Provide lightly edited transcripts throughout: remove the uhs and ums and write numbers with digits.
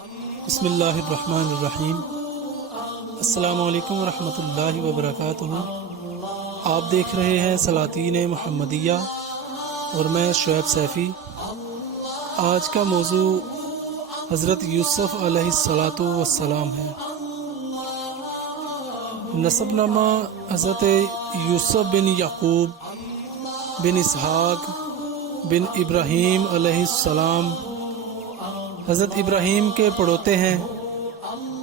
بسم اللہ الرحمن الرحیم۔ السلام علیکم ورحمۃ اللہ وبرکاتہ۔ آپ دیکھ رہے ہیں سلاطین محمدیہ اور میں شعیب سیفی۔ آج کا موضوع حضرت یوسف علیہ الصلاۃ والسلام ہے۔ نسب نامہ حضرت یوسف بن یعقوب بن اسحاق بن ابراہیم علیہ السلام حضرت ابراہیم کے پڑوتے ہیں،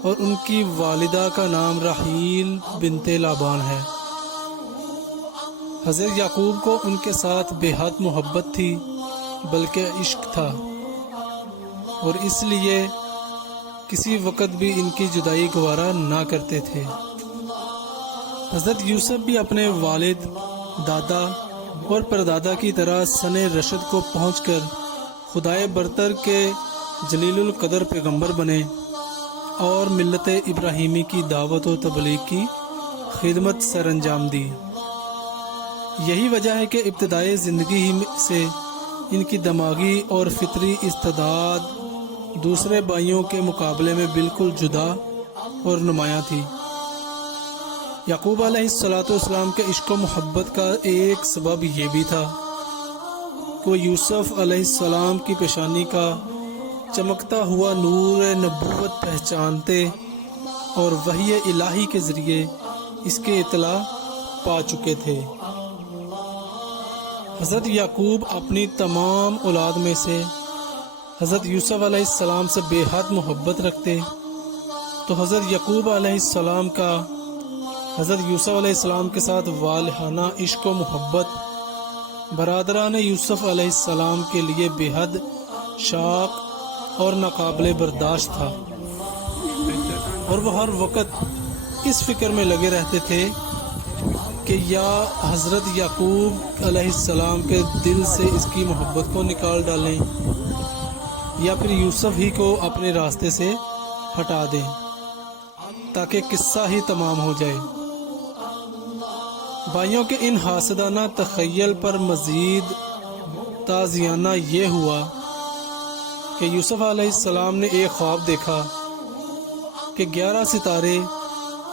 اور ان کی والدہ کا نام راحیل بنت لابان ہے۔ حضرت یعقوب کو ان کے ساتھ بے حد محبت تھی، بلکہ عشق تھا، اور اس لیے کسی وقت بھی ان کی جدائی گوارا نہ کرتے تھے۔ حضرت یوسف بھی اپنے والد، دادا اور پردادا کی طرح سن رشد کو پہنچ کر خدائے برتر کے جلیل القدر پیغمبر بنے اور ملت ابراہیمی کی دعوت و تبلیغ کی خدمت سر انجام دی۔ یہی وجہ ہے کہ ابتدائی زندگی ہی سے ان کی دماغی اور فطری استعداد دوسرے بھائیوں کے مقابلے میں بالکل جدا اور نمایاں تھی۔ یعقوب علیہ السلام کے عشق و محبت کا ایک سبب یہ بھی تھا کہ وہ یوسف علیہ السلام کی پیشانی کا چمکتا ہوا نور نبوت پہچانتے اور وحی الہی کے ذریعے اس کے اطلاع پا چکے تھے۔ حضرت یعقوب اپنی تمام اولاد میں سے حضرت یوسف علیہ السلام سے بے حد محبت رکھتے، تو حضرت یعقوب علیہ السلام کا حضرت یوسف علیہ السلام کے ساتھ والہانہ عشق و محبت برادران یوسف علیہ السلام کے لیے بے حد شاق اور ناقابل برداشت تھا، اور وہ ہر وقت اس فکر میں لگے رہتے تھے کہ یا حضرت یعقوب علیہ السلام کے دل سے اس کی محبت کو نکال ڈالیں، یا پھر یوسف ہی کو اپنے راستے سے ہٹا دیں تاکہ قصہ ہی تمام ہو جائے۔ بھائیوں کے ان حاسدانہ تخیل پر مزید تازیانہ یہ ہوا کہ یوسف علیہ السلام نے ایک خواب دیکھا کہ 11 ستارے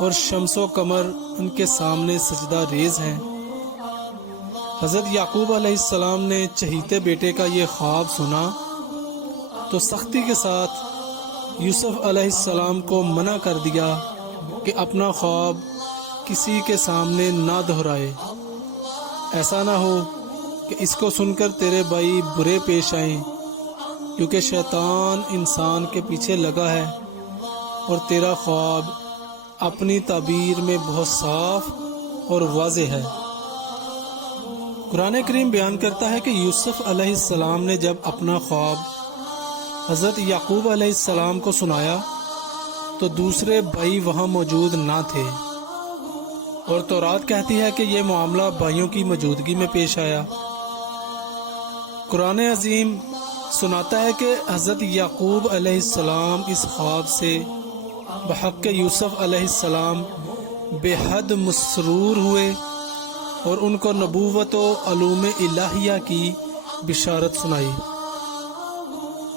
اور شمس و قمر ان کے سامنے سجدہ ریز ہیں۔ حضرت یعقوب علیہ السلام نے چہیتے بیٹے کا یہ خواب سنا تو سختی کے ساتھ یوسف علیہ السلام کو منع کر دیا کہ اپنا خواب کسی کے سامنے نہ دہرائے، ایسا نہ ہو کہ اس کو سن کر تیرے بھائی برے پیش آئیں، کیونکہ شیطان انسان کے پیچھے لگا ہے اور تیرا خواب اپنی تعبیر میں بہت صاف اور واضح ہے۔ قرآن کریم بیان کرتا ہے کہ یوسف علیہ السلام نے جب اپنا خواب حضرت یعقوب علیہ السلام کو سنایا تو دوسرے بھائی وہاں موجود نہ تھے، اور تورات کہتی ہے کہ یہ معاملہ بھائیوں کی موجودگی میں پیش آیا۔ قرآن عظیم سناتا ہے کہ حضرت یعقوب علیہ السلام اس خواب سے بحق یوسف علیہ السلام بے حد مسرور ہوئے اور ان کو نبوت و علوم الہیہ کی بشارت سنائی،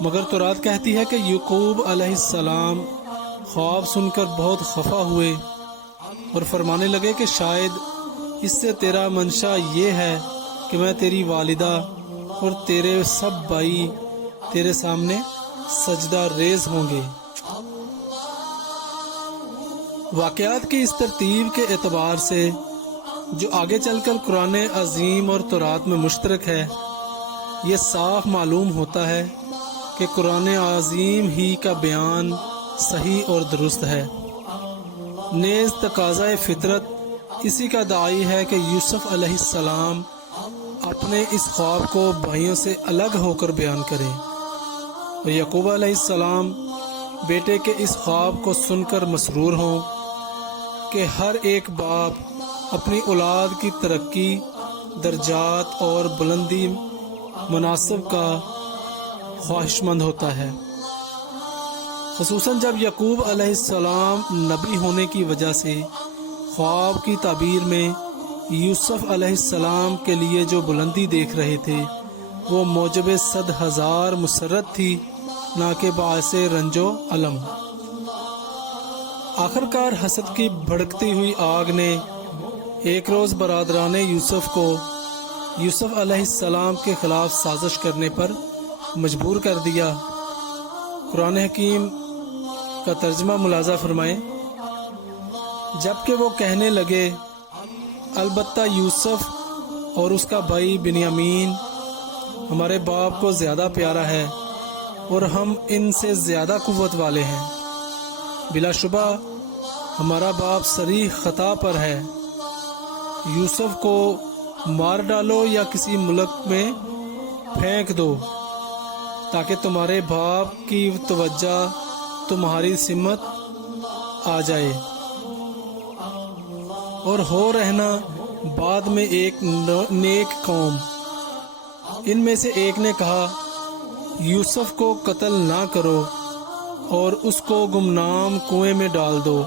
مگر تورات کہتی ہے کہ یعقوب علیہ السلام خواب سن کر بہت خفا ہوئے اور فرمانے لگے کہ شاید اس سے تیرا منشا یہ ہے کہ میں تیری والدہ اور تیرے سب بھائی تیرے سامنے سجدہ ریز ہوں گے۔ واقعات کی اس ترتیب کے اعتبار سے جو آگے چل کر قرآن عظیم اور تورات میں مشترک ہے، یہ صاف معلوم ہوتا ہے کہ قرآن عظیم ہی کا بیان صحیح اور درست ہے۔ نیز تقاضۂ فطرت اسی کا داعی ہے کہ یوسف علیہ السلام اپنے اس خواب کو بھائیوں سے الگ ہو کر بیان کریں، اور یعقوب علیہ السلام بیٹے کے اس خواب کو سن کر مسرور ہوں کہ ہر ایک باپ اپنی اولاد کی ترقی، درجات اور بلندی مناسب کا خواہش مند ہوتا ہے، خصوصاً جب یعقوب علیہ السلام نبی ہونے کی وجہ سے خواب کی تعبیر میں یوسف علیہ السلام کے لیے جو بلندی دیکھ رہے تھے وہ موجب 100,000 مسرت تھی، نہ کہ باعث رنج و علم۔ آخرکار حسد کی بھڑکتی ہوئی آگ نے ایک روز برادران یوسف کو یوسف علیہ السلام کے خلاف سازش کرنے پر مجبور کر دیا۔ قرآن حکیم کا ترجمہ ملاحظہ فرمائیں۔ جبکہ وہ کہنے لگے البتہ یوسف اور اس کا بھائی بنیامین ہمارے باپ کو زیادہ پیارا ہے اور ہم ان سے زیادہ قوت والے ہیں، بلا شبہ ہمارا باپ صریح خطا پر ہے، یوسف کو مار ڈالو یا کسی ملک میں پھینک دو تاکہ تمہارے باپ کی توجہ تمہاری سمت آ جائے اور ہو رہنا بعد میں ایک نیک قوم۔ ان میں سے ایک نے کہا یوسف کو قتل نہ کرو اور اس کو گمنام کنویں میں ڈال دو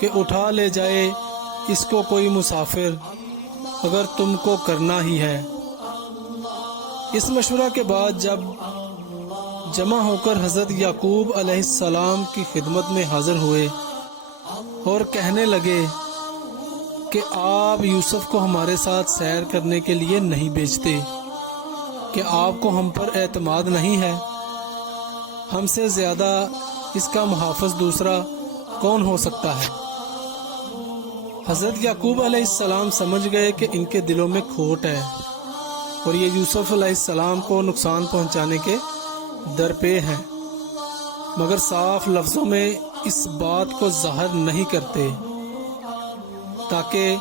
کہ اٹھا لے جائے اس کو کوئی مسافر اگر تم کو کرنا ہی ہے۔ اس مشورہ کے بعد جب جمع ہو کر حضرت یعقوب علیہ السلام کی خدمت میں حاضر ہوئے اور کہنے لگے کہ آپ یوسف کو ہمارے ساتھ سیر کرنے کے لیے نہیں بھیجتے، کہ آپ کو ہم پر اعتماد نہیں ہے؟ ہم سے زیادہ اس کا محافظ دوسرا کون ہو سکتا ہے؟ حضرت یعقوب علیہ السلام سمجھ گئے کہ ان کے دلوں میں کھوٹ ہے اور یہ یوسف علیہ السلام کو نقصان پہنچانے کے درپے ہیں، مگر صاف لفظوں میں اس بات کو ظاہر نہیں کرتے تاکہ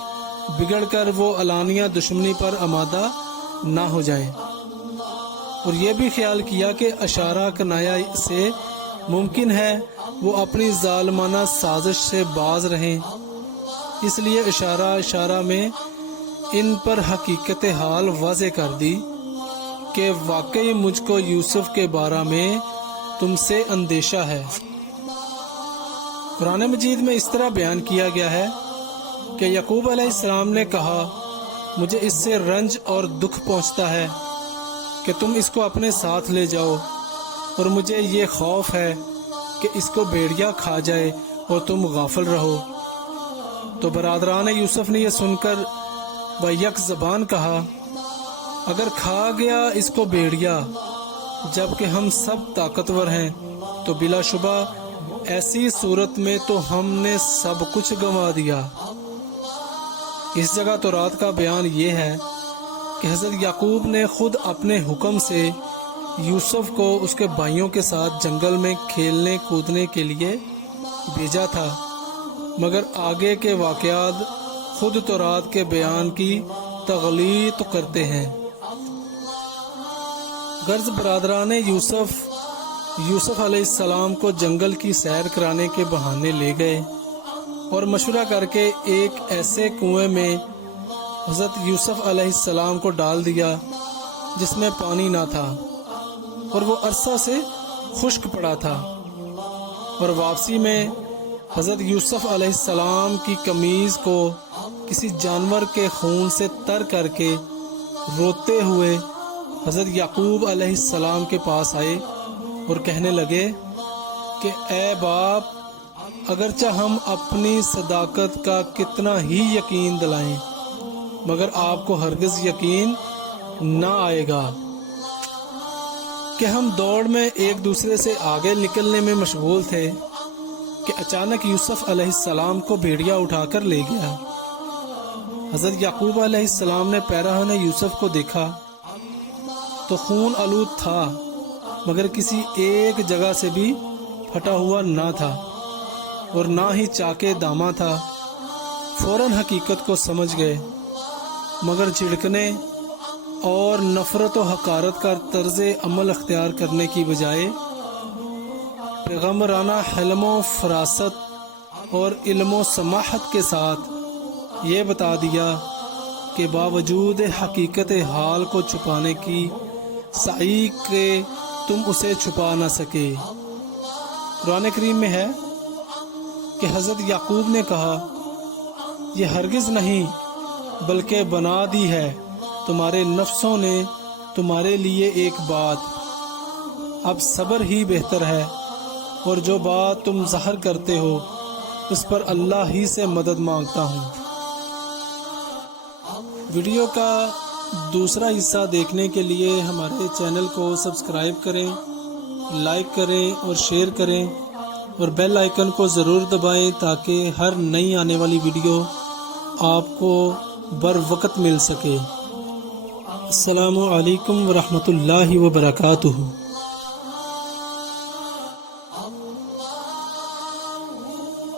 بگڑ کر وہ علانیہ دشمنی پر آمادہ نہ ہو جائیں، اور یہ بھی خیال کیا کہ اشارہ کنایا سے ممکن ہے وہ اپنی ظالمانہ سازش سے باز رہیں، اس لیے اشارہ میں ان پر حقیقت حال واضح کر دی کہ واقعی مجھ کو یوسف کے بارے میں تم سے اندیشہ ہے۔ قرآن مجید میں اس طرح بیان کیا گیا ہے کہ یعقوب علیہ السلام نے کہا مجھے اس سے رنج اور دکھ پہنچتا ہے کہ تم اس کو اپنے ساتھ لے جاؤ، اور مجھے یہ خوف ہے کہ اس کو بھیڑیا کھا جائے اور تم غافل رہو۔ تو برادران یوسف نے یہ سن کر بیک زبان کہا اگر کھا گیا اس کو بھیڑیا جبکہ ہم سب طاقتور ہیں تو بلا شبہ ایسی صورت میں تو ہم نے سب کچھ گنوا دیا۔ اس جگہ تورات کا بیان یہ ہے کہ حضرت یعقوب نے خود اپنے حکم سے یوسف کو اس کے بھائیوں کے ساتھ جنگل میں کھیلنے کودنے کے لیے بھیجا تھا، مگر آگے کے واقعات خود تورات کے بیان کی تغلیط کرتے ہیں۔ غرض برادران یوسف علیہ السلام کو جنگل کی سیر کرانے کے بہانے لے گئے اور مشورہ کر کے ایک ایسے کنویں میں حضرت یوسف علیہ السلام کو ڈال دیا جس میں پانی نہ تھا اور وہ عرصہ سے خشک پڑا تھا، اور واپسی میں حضرت یوسف علیہ السلام کی قمیض کو کسی جانور کے خون سے تر کر کے روتے ہوئے حضرت یعقوب علیہ السلام کے پاس آئے اور کہنے لگے کہ اے باپ، اگرچہ ہم اپنی صداقت کا کتنا ہی یقین دلائیں مگر آپ کو ہرگز یقین نہ آئے گا کہ ہم دوڑ میں ایک دوسرے سے آگے نکلنے میں مشغول تھے کہ اچانک یوسف علیہ السلام کو بھیڑیا اٹھا کر لے گیا۔ حضرت یعقوب علیہ السلام نے پیراہن یوسف کو دیکھا تو خون آلود تھا مگر کسی ایک جگہ سے بھی پھٹا ہوا نہ تھا اور نہ ہی چاکے دامہ تھا۔ فوراً حقیقت کو سمجھ گئے مگر جھڑکنے اور نفرت و حقارت کا طرز عمل اختیار کرنے کی بجائے پیغمبرانہ حلم و فراست اور علم و سماحت کے ساتھ یہ بتا دیا کہ باوجود حقیقت حال کو چھپانے کی سعی کے تم اسے چھپا نہ سکے۔ قرآن کریم میں ہے کہ حضرت یعقوب نے کہا یہ ہرگز نہیں بلکہ بنا دی ہے تمہارے نفسوں نے تمہارے لیے ایک بات، اب صبر ہی بہتر ہے، اور جو بات تم ظاہر کرتے ہو اس پر اللہ ہی سے مدد مانگتا ہوں۔ ویڈیو کا دوسرا حصہ دیکھنے کے لیے ہمارے چینل کو سبسکرائب کریں، لائک کریں اور شیئر کریں، اور بیل آئیکن کو ضرور دبائیں تاکہ ہر نئی آنے والی ویڈیو آپ کو بر وقت مل سکے۔ السلام علیکم ورحمۃ اللہ وبرکاتہ۔